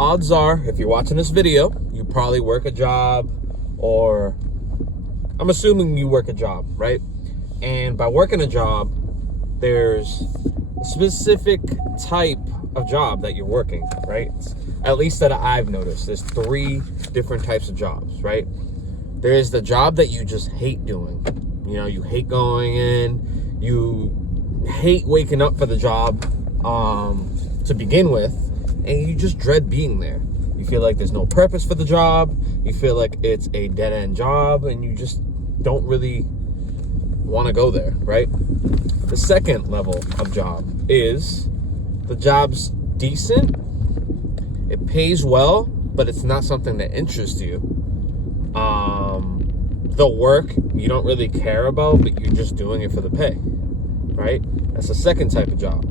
odds are, if you're watching this video, you probably work a job, or I'm assuming you work a job, right? And by working a job, there's a specific type of job that you're working, right? At least that I've noticed. There's 3 different types of jobs, right? There's the job that you just hate doing. You know, you hate going in, you hate waking up for the job to begin with, and you just dread being there. You feel like there's no purpose for the job. You feel like it's a dead-end job, and you just don't really want to go there, right? The second level of job is the job's decent. It pays well, but it's not something that interests you. The work you don't really care about, but you're just doing it for the pay, right? That's the second type of job.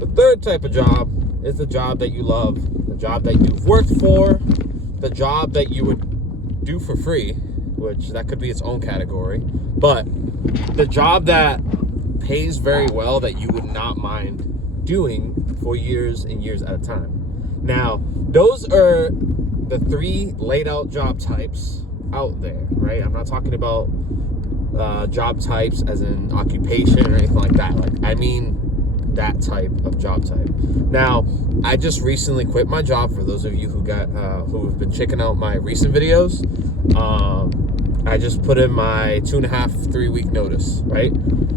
The third type of job is the job that you love, the job that you've worked for, the job that you would do for free, which that could be its own category, but the job that pays very well that you would not mind doing for years and years at a time. Now, those are the 3 laid out job types out there, right? I'm not talking about job types as in occupation or anything like that. Like, I mean that type of job type. Now, I just recently quit my job. For those of you who have been checking out my recent videos, I just put in my 2.5-3 week notice, right?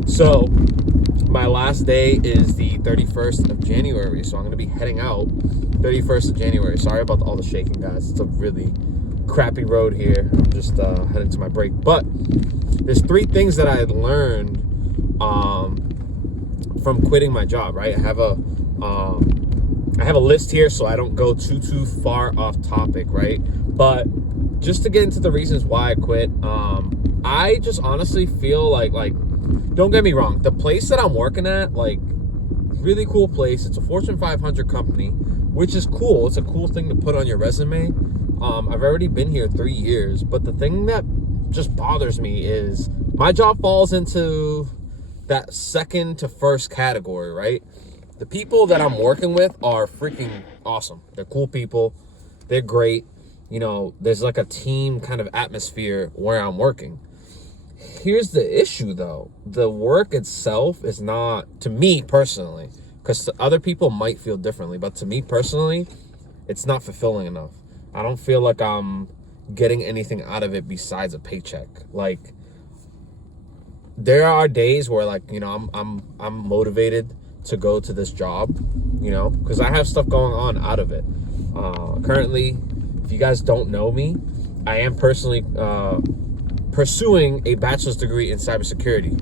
So my last day is the 31st of January, so I'm going to be heading out 31st of January. Sorry about all the shaking, guys. It's a really crappy road here. I'm just heading to my break. But there's 3 things that I had learned from quitting my job, right? I have a list here so I don't go too far off topic, right? But just to get into the reasons why I quit, I just honestly feel like don't get me wrong, the place that I'm working at, like, really cool place. It's a Fortune 500 company, which is cool. It's a cool thing to put on your resume. I've already been here 3 years, but the thing that just bothers me is my job falls into that second to first category, right? The people that I'm working with are freaking awesome. They're cool people. They're great. You know, there's like a team kind of atmosphere where I'm working. Here's the issue, though. The work itself is not, to me personally, because other people might feel differently, but to me personally, it's not fulfilling enough. I don't feel like I'm getting anything out of it besides a paycheck. Like, there are days where, like, you know, I'm motivated to go to this job, you know, because I have stuff going on out of it. Currently, if you guys don't know me, I am personally pursuing a bachelor's degree in cybersecurity.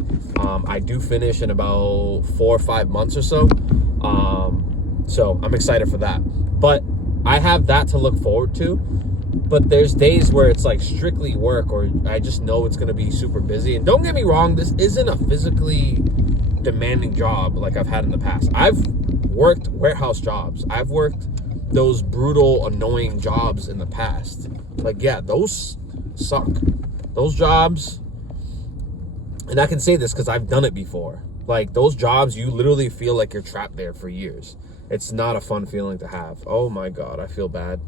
I do finish in about 4 or 5 months or so. So I'm excited for that. But I have that to look forward to. But there's days where it's like strictly work, or I just know it's going to be super busy. And don't get me wrong, this isn't a physically demanding job like I've had in the past. I've worked warehouse jobs. I've worked those brutal, annoying jobs in the past. Like, yeah, those suck. Those jobs, and I can say this because I've done it before. Like, those jobs, you literally feel like you're trapped there for years. It's not a fun feeling to have. Oh my God, I feel bad.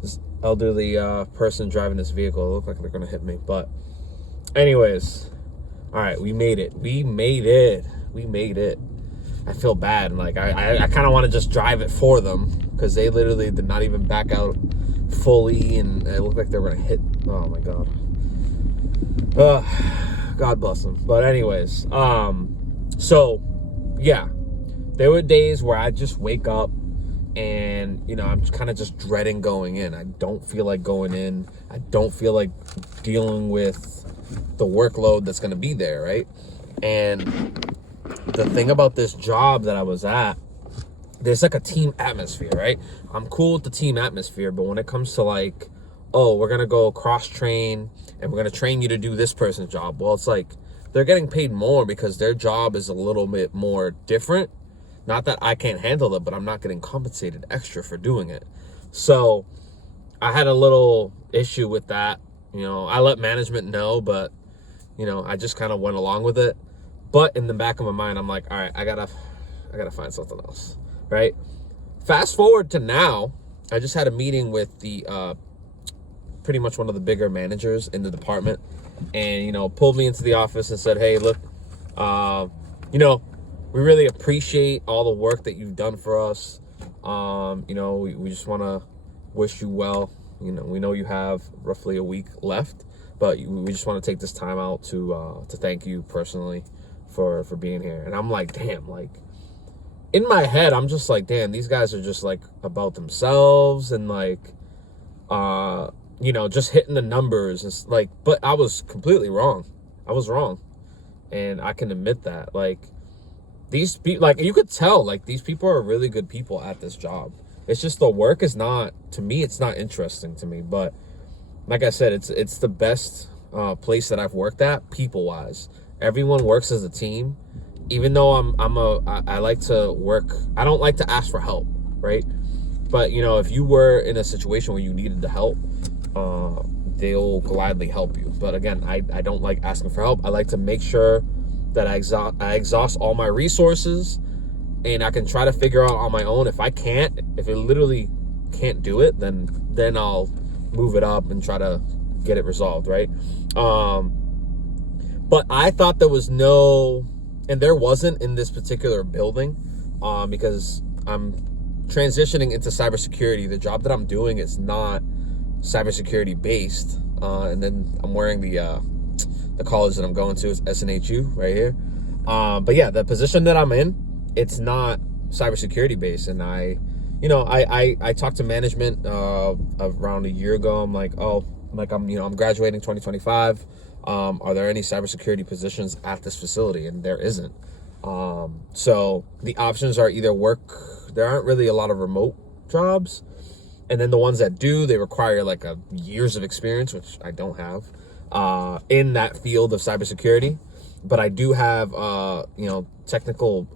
This elderly person driving this vehicle, look like they're gonna hit me. But anyways, all right, we made it. We made it. I feel bad, and like I kind of want to just drive it for them because they literally did not even back out fully, and it looked like they were gonna hit. Oh my God. God bless them. But anyways, so yeah, there were days where I just wake up and, you know, I'm kind of just dreading going in. I don't feel like going in. I don't feel like dealing with the workload that's going to be there, right? And the thing about this job that I was at, there's like a team atmosphere, right? I'm cool with the team atmosphere, but when it comes to like, oh, we're going to go cross-train and we're going to train you to do this person's job. Well, it's like they're getting paid more because their job is a little bit more different. Not that I can't handle it, but I'm not getting compensated extra for doing it. So I had a little issue with that. You know, I let management know, but, you know, I just kind of went along with it. But in the back of my mind, I'm like, all right, I gotta find something else, right? Fast forward to now, I just had a meeting with the pretty much one of the bigger managers in the department, and pulled me into the office and said, hey, look, we really appreciate all the work that you've done for us. We just want to wish you well. We know you have roughly a week left, but we just want to take this time out to thank you personally for being here. And I'm like, damn, like in my head, I'm just like, damn, these guys are just like about themselves and like, just hitting the numbers. It's like, but I was completely wrong. I was wrong. And I can admit that. Like, these people, like, you could tell, like, these people are really good people at this job. It's just the work is not, to me, it's not interesting to me. But like I said, it's the best place that I've worked at, people-wise. Everyone works as a team. Even though I like to work, I don't like to ask for help, right? But, if you were in a situation where you needed the help, they'll gladly help you. But again, I don't like asking for help. I like to make sure that I exhaust all my resources, and I can try to figure out on my own. If it literally can't do it, then I'll move it up and try to get it resolved, right? But I thought there was no, and there wasn't in this particular building, because I'm transitioning into cybersecurity. The job that I'm doing is not cybersecurity based, and then I'm wearing the college that I'm going to is SNHU right here. But yeah, the position that I'm in, it's not cybersecurity based. And I talked to management around a year ago. I'm like, I'm graduating 2025. Are there any cybersecurity positions at this facility? And there isn't. So the options are either there aren't really a lot of remote jobs. And then the ones that do, they require like years of experience, which I don't have, in that field of cybersecurity. But I do have, technical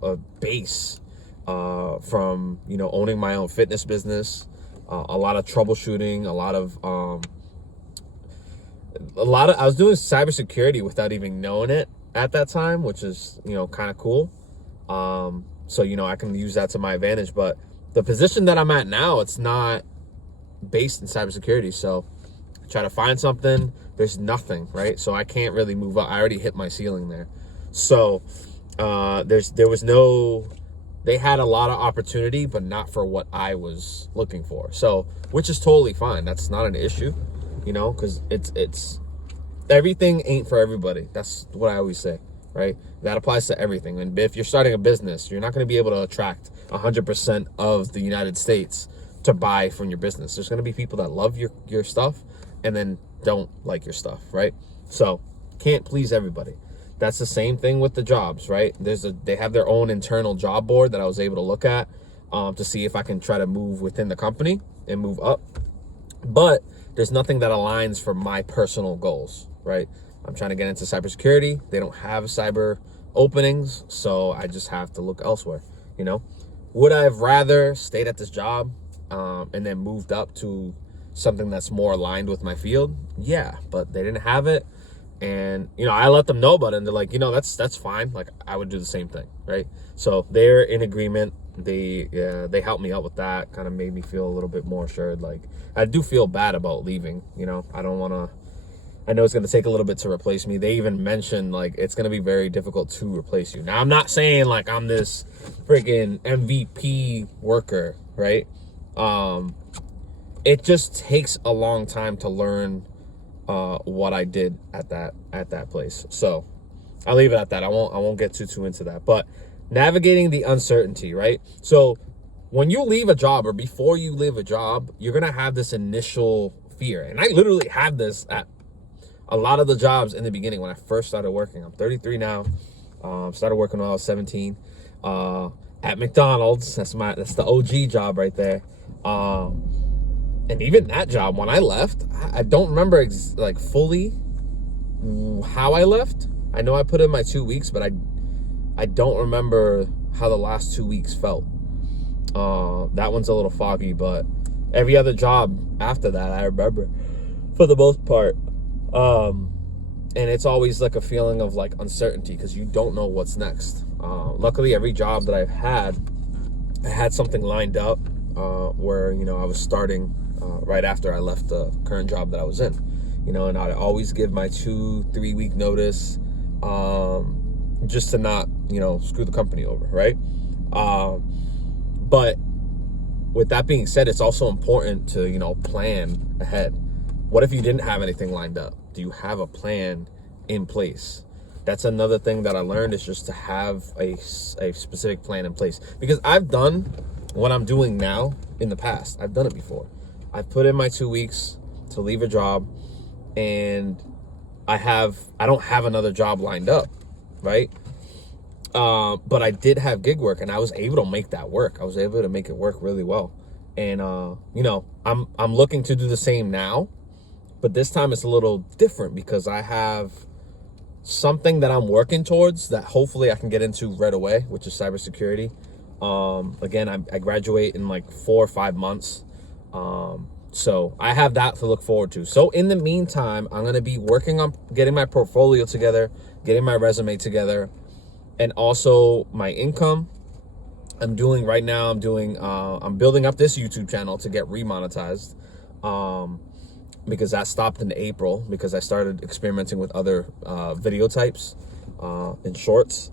base from, owning my own fitness business, a lot of troubleshooting, I was doing cybersecurity without even knowing it at that time, which is, kind of cool. So, I can use that to my advantage. But the position that I'm at now, it's not based in cybersecurity. So I try to find something, there's nothing, right? So I can't really move up. I already hit my ceiling there. So they had a lot of opportunity, but not for what I was looking for. So, which is totally fine. That's not an issue, because it's everything ain't for everybody. That's what I always say, right? That applies to everything. And if you're starting a business, you're not going to be able to attract 100% of the United States to buy from your business. There's going to be people that love your stuff and then don't like your stuff, right? So can't please everybody. That's the same thing with the jobs, right? They have their own internal job board that I was able to look at to see if I can try to move within the company and move up. But there's nothing that aligns for my personal goals, right? I'm trying to get into cybersecurity. They don't have cyber openings, so I just have to look elsewhere, Would I have rather stayed at this job and then moved up to something that's more aligned with my field? Yeah, but they didn't have it. And, I let them know about it, and they're like, that's fine. Like, I would do the same thing, right? So they're in agreement. They helped me out with that, kind of made me feel a little bit more assured. Like, I do feel bad about leaving, I don't want to, I know it's going to take a little bit to replace me. They even mentioned, like, it's going to be very difficult to replace you. Now, I'm not saying, like, I'm this freaking MVP worker, right? It just takes a long time to learn what I did at that place. So I'll leave it at that. I won't get too into that. But navigating the uncertainty, right? So when you leave a job or before you leave a job, you're going to have this initial fear. And I literally had this at a lot of the jobs in the beginning when I first started working. I'm 33 now. Started working when I was 17 at McDonald's. That's the OG job right there. And even that job, when I left, I don't remember fully how I left. I know I put in my 2 weeks, but I don't remember how the last 2 weeks felt. That one's a little foggy, but every other job after that, I remember for the most part. And it's always like a feeling of like uncertainty because you don't know what's next. Luckily, every job that I've had, I had something lined up where, you know, I was starting right after I left the current job that I was in, you know, and I'd always give my 2-3 week notice, just to not, you know, screw the company over, right? But with that being said, it's also important to, you know, plan ahead. What if you didn't have anything lined up? Do you have a plan in place? That's another thing that I learned, is just to have a specific plan in place. Because I've done what I'm doing now in the past. I've done it before. I've put in my 2 weeks to leave a job, and I don't have another job lined up, right? But I did have gig work, and I was able to make that work. I was able to make it work really well. And you know, I'm looking to do the same now, but this time it's a little different because I have something that I'm working towards that hopefully I can get into right away, which is cybersecurity. Again, I graduate in like 4 or 5 months. So I have that to look forward to. So in the meantime, I'm going to be working on getting my portfolio together, getting my resume together, and also my income. I'm building up this YouTube channel to get remonetized. Because that stopped in April because I started experimenting with other video types in shorts,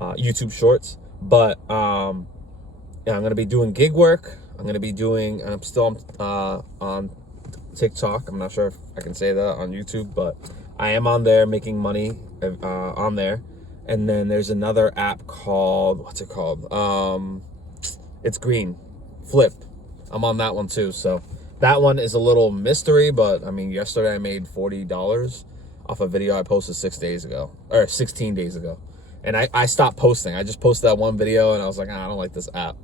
YouTube shorts. But yeah, I'm gonna be doing gig work. I'm still on TikTok. I'm not sure if I can say that on YouTube, but I am on there making money on there. And then there's another app called, what's it called? It's green, Flip. I'm on that one too. So that one is a little mystery, but I mean, yesterday I made $40 off a video I posted 16 days ago. And I stopped posting. I just posted that one video and I was like, I don't like this app.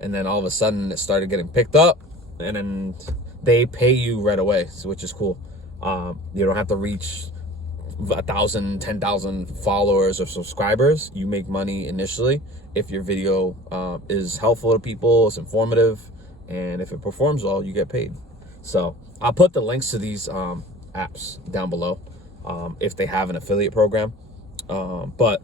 And then all of a sudden it started getting picked up, and then they pay you right away, which is cool. You don't have to reach 1,000, 10,000 followers or subscribers. You make money initially if your video is helpful to people, it's informative, and if it performs well, you get paid. So I'll put the links to these apps down below if they have an affiliate program. But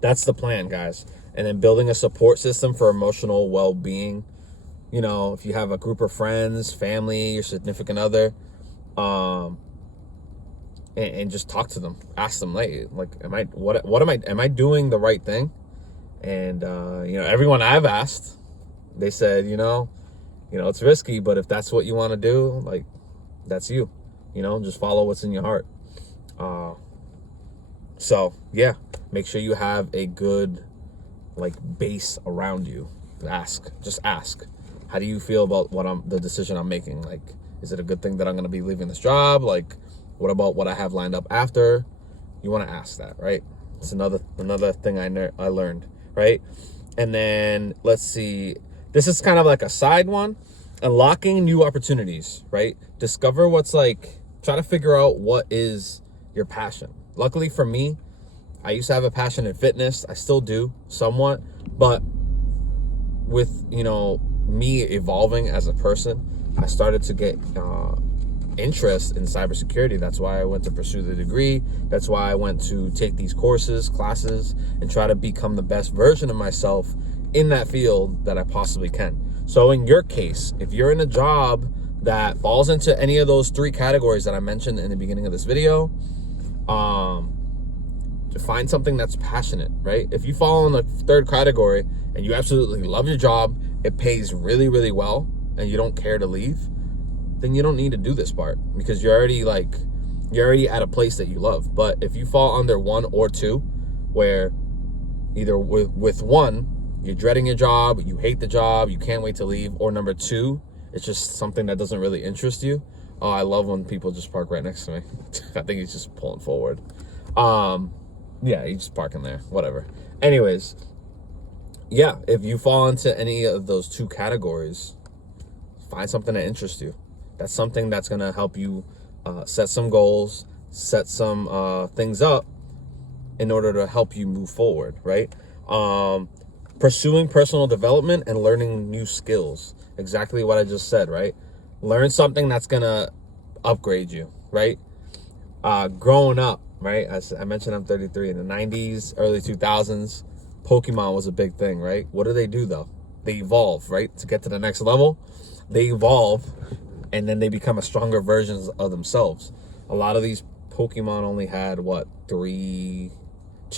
that's the plan, guys. And then building a support system for emotional well-being. You know, if you have a group of friends, family, your significant other, and just talk to them, ask them, like, am I doing the right thing? And you know, everyone I've asked, they said, you know, it's risky, but if that's what you want to do, like, that's you. You know, just follow what's in your heart. So yeah, make sure you have a good base around you. Just ask. How do you feel about the decision I'm making? Like, is it a good thing that I'm going to be leaving this job? Like, what about what I have lined up after? You want to ask that, right? It's another thing I learned, right? And then let's see. This is kind of like a side one. Unlocking new opportunities, right? Discover try to figure out what is your passion. Luckily for me, I used to have a passion in fitness. I still do somewhat, but with, you know, me evolving as a person, I started to get interest in cybersecurity. That's why I went to pursue the degree. That's why I went to take these classes, and try to become the best version of myself in that field that I possibly can. So in your case, if you're in a job that falls into any of those 3 categories that I mentioned in the beginning of this video, to find something that's passionate, right? If you fall in the 3rd category and you absolutely love your job, it pays really, really well, and you don't care to leave, then you don't need to do this part, because you're already at a place that you love. But if you fall under 1 or 2, where either with 1, you're dreading your job, you hate the job, you can't wait to leave, or number 2, it's just something that doesn't really interest you. Oh, I love when people just park right next to me. I think he's just pulling forward. Yeah, he's just parking there, whatever. Anyways, yeah, if you fall into any of those 2 categories, find something that interests you. That's something that's going to help you set some goals, set some things up in order to help you move forward, right? Pursuing personal development and learning new skills. Exactly what I just said, right? Learn something that's going to upgrade you, right? Growing up, right? As I mentioned, I'm 33. In the 90s, early 2000s, Pokemon was a big thing, right? What do they do, though? they evolve, right? To get to the next level, they evolve, and then they become a stronger versions of themselves. A lot of these Pokemon only had what, 2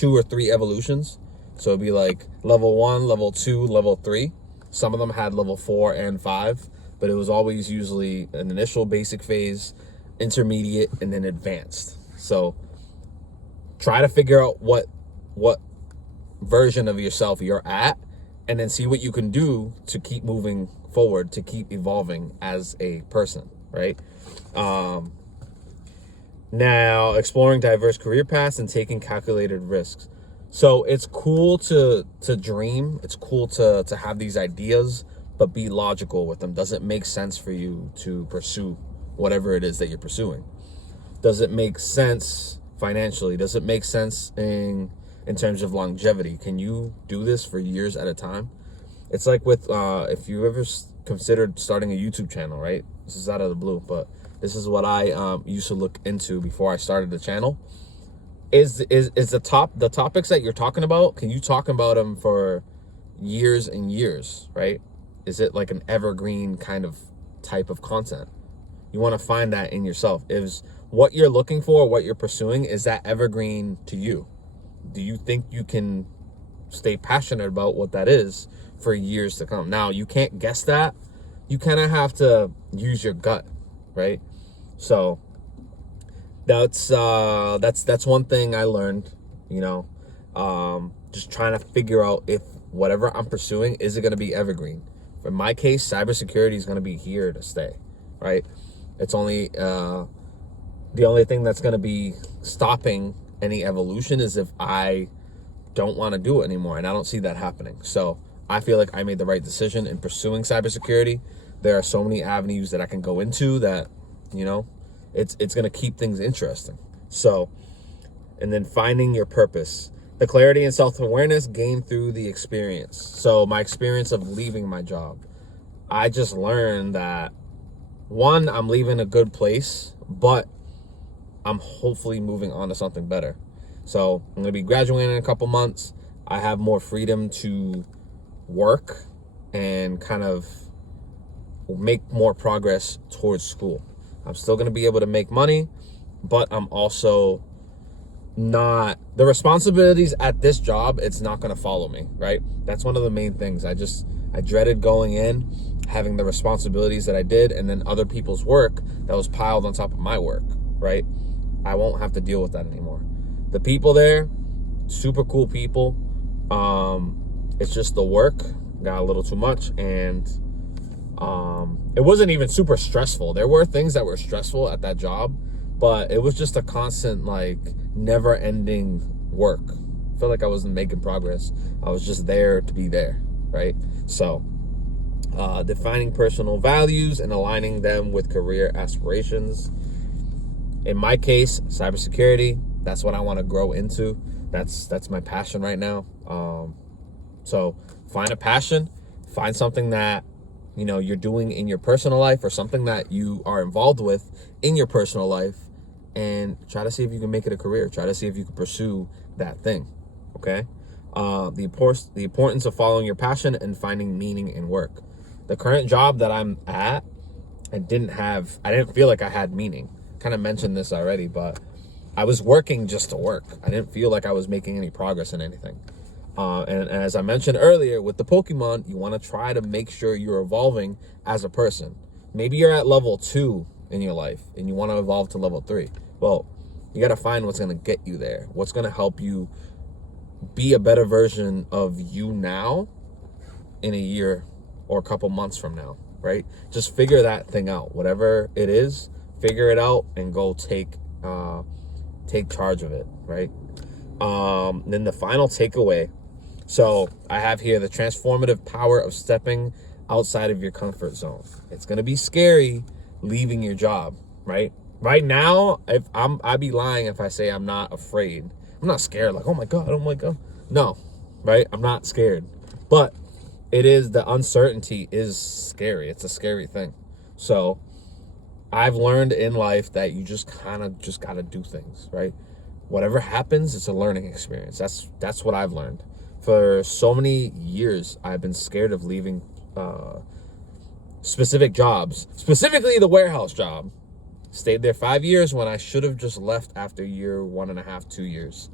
or 3 evolutions. So it'd be like level 1, level 2, level 3. Some of them had level 4 and 5, but it was always usually an initial basic phase, intermediate, and then advanced. So try to figure out what version of yourself you're at, and then see what you can do to keep moving forward, to keep evolving as a person, right? Now, exploring diverse career paths and taking calculated risks. So it's cool to dream. It's cool to have these ideas, but be logical with them. Does it make sense for you to pursue whatever it is that you're pursuing? Does it make sense financially? Does it make sense in terms of longevity? Can you do this for years at a time? It's like with if you ever considered starting a YouTube channel, right? This is out of the blue, but this is what I used to look into before I started the channel. Is the topics that you're talking about, can you talk about them for years and years, right? Is it like an evergreen kind of type of content? You want to find that in yourself. Is what you're looking for, what you're pursuing, is that evergreen to you? Do you think you can stay passionate about what that is for years to come? Now, you can't guess that. You kind of have to use your gut, right? So that's one thing I learned, just trying to figure out if whatever I'm pursuing, is it going to be evergreen? In my case, cybersecurity is going to be here to stay, right? It's only the only thing that's going to be stopping any evolution is if I don't want to do it anymore, and I don't see that happening. So I feel like I made the right decision in pursuing cybersecurity. There are so many avenues that I can go into that, it's going to keep things interesting. So, and then finding your purpose. The clarity and self-awareness gained through the experience. So my experience of leaving my job, I just learned that, one, I'm leaving a good place, but I'm hopefully moving on to something better. So I'm going to be graduating in a couple months. I have more freedom to work and kind of make more progress towards school. I'm still going to be able to make money, but I'm also not, the responsibilities at this job, it's not going to follow me, right? That's one of the main things. I dreaded going in, having the responsibilities that I did, and then other people's work that was piled on top of my work, right? I won't have to deal with that anymore. The people there, super cool people. It's just the work got a little too much, and it wasn't even super stressful. There were things that were stressful at that job, but it was just a constant, like, never-ending work. I felt like I wasn't making progress. I was just there to be there, right? So, defining personal values and aligning them with career aspirations. In my case, cybersecurity, that's what I want to grow into. That's my passion right now. So find a passion, find something that, you're doing in your personal life, or something that you are involved with in your personal life, and try to see if you can make it a career. Try to see if you can pursue that thing. Okay. The importance of following your passion and finding meaning in work. The current job that I'm at, I didn't feel like I had meaning. Kind of mentioned this already, but I was working just to work. I didn't feel like I was making any progress in anything. And as I mentioned earlier, with the Pokemon, you want to try to make sure you're evolving as a person. Maybe you're at level 2 in your life and you want to evolve to level 3. Well, you got to find what's going to get you there. What's going to help you be a better version of you now in a year or a couple months from now, right? Just figure that thing out. Whatever it is, figure it out and go take charge of it, right? Then the final takeaway. So I have here the transformative power of stepping outside of your comfort zone. It's going to be scary leaving your job, right? Right now, I'd be lying if I say I'm not afraid. I'm not scared, like, oh my God. No, right? I'm not scared. But it is, the uncertainty is scary. It's a scary thing. So I've learned in life that you just got to do things, right? Whatever happens, it's a learning experience. That's what I've learned. For so many years, I've been scared of leaving specific jobs, specifically the warehouse job. Stayed there 5 years when I should have just left after year 1.5, 2 years,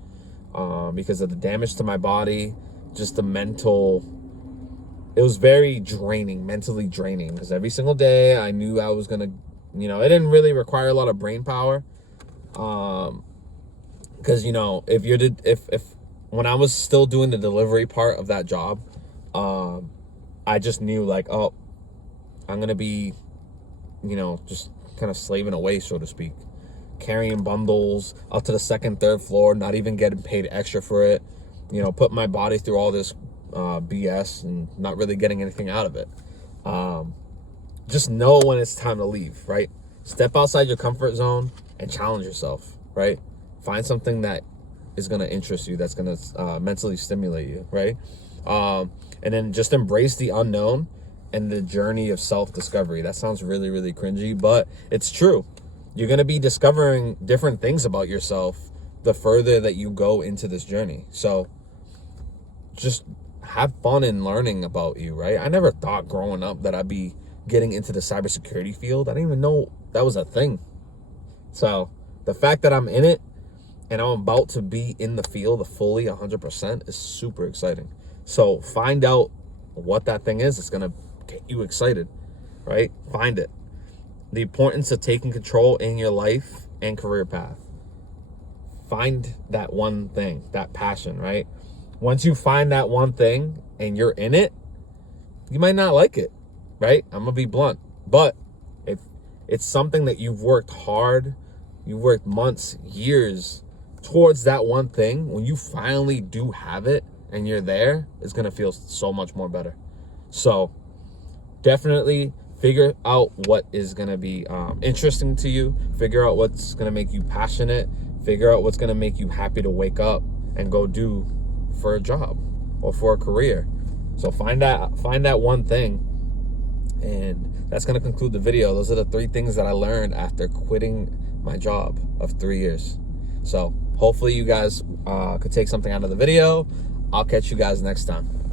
because of the damage to my body, just the mental. It was very draining, mentally draining, because every single day I knew I was gonna, it didn't really require a lot of brain power, because if when I was still doing the delivery part of that job, I just knew like, oh, I'm gonna be, just kind of slaving away, so to speak, carrying bundles up to the second, third floor, not even getting paid extra for it, put my body through all this BS and not really getting anything out of it. Just know when it's time to leave, right? Step outside your comfort zone and challenge yourself, right? Find something that is going to interest you, that's going to mentally stimulate you, right? And then just embrace the unknown and the journey of self-discovery. That sounds really, really cringy, but it's true. You're going to be discovering different things about yourself the further that you go into this journey. So just have fun in learning about you, right? I never thought growing up that I'd be getting into the cybersecurity field. I didn't even know that was a thing. So the fact that I'm in it and I'm about to be in the field fully 100% is super exciting. So find out what that thing is. It's going to get you excited, right? Find it. The importance of taking control in your life and career path. Find that one thing, that passion, right? Once you find that one thing and you're in it, you might not like it, right? I'm gonna be blunt, but if it's something that you've worked hard, you worked months, years towards that one thing, when you finally do have it and you're there, it's gonna feel so much more better. So definitely figure out what is going to be interesting to you. Figure out what's going to make you passionate. Figure out what's going to make you happy to wake up and go do for a job or for a career. So find that one thing. And that's going to conclude the video. Those are the 3 things that I learned after quitting my job of 3 years. So hopefully you guys could take something out of the video. I'll catch you guys next time.